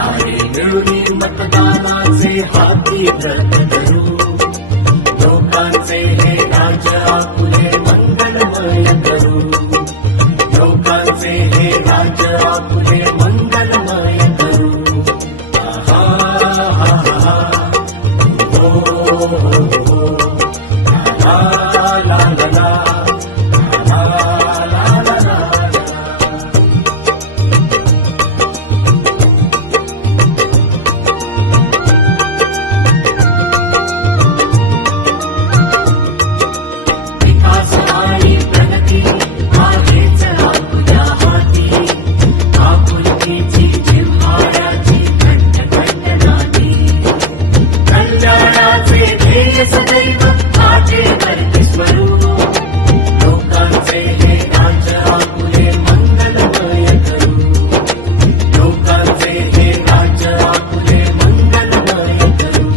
सारे मिळून मतदानाचे हाती व्रत धरू, लोकांचे हे राज्य आपुले मंगलमय करू, लोकांचे हे राज्य आपुले मंगलमय करू. आहा, हा, हा, हो, हो, हो, ला, ला, ला, ला, ला, ला, ला, ला. विकास आणि प्रगती आहेच तुझ्या हाती, आपुलकीची जिव्हाळ्याची घंट घंटनादी, कल्याणाचे ध्येय सदैव वाटेवरती स्वरूप, लोकांचे हे राज्य आपुले मंगलमय करू, लोकांचे हे राज्य आपुले मंगलमय करू.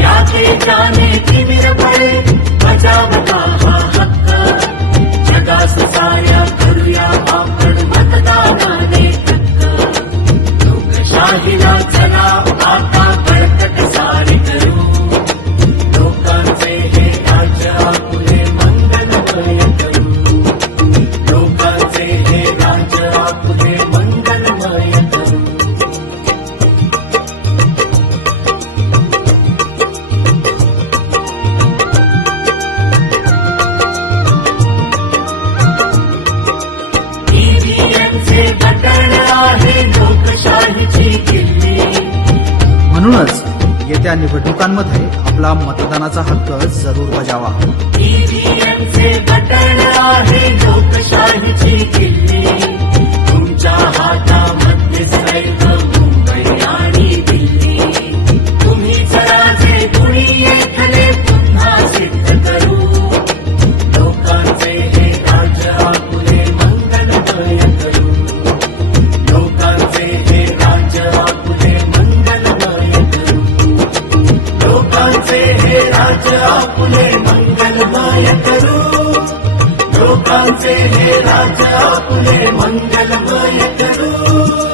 याचे जाने तिमिर पडे बजावता हा हक्क, जगास साऱ्या करूया आपण मतदानाने हक्क, लोकशाहीला चला आता बळकट सारे करू, लोकांचे हे राज्य आपुले मंगलमय करू, लोकांचे हे राज्य आपुले मंगलमय करू. ईव्हीएमचे बटण आहे लोकशाहीची किल्ली, म्हणूनच येत्या निवडणुकांमध्ये आपला मतदानाचा हक्क जरूर बजावा. ईव्हीएमचे बटण आहे लोकशाहीची किल्ली, तुमच्या हातामध्ये सैव मुंबई आणि दिल्ली, तुम्ही जराचे कुणी येथले पुन्हा सिद्ध करू, लोकांचे हे राज्य आपुले मंगलमय करू, लोकांचे हे राज्य आपुले मंगलमय करू, लोकांचे हे राज्य आपुले मंगलमय करू, लोकांचे हे राज्य आपुले मंगलमय करू.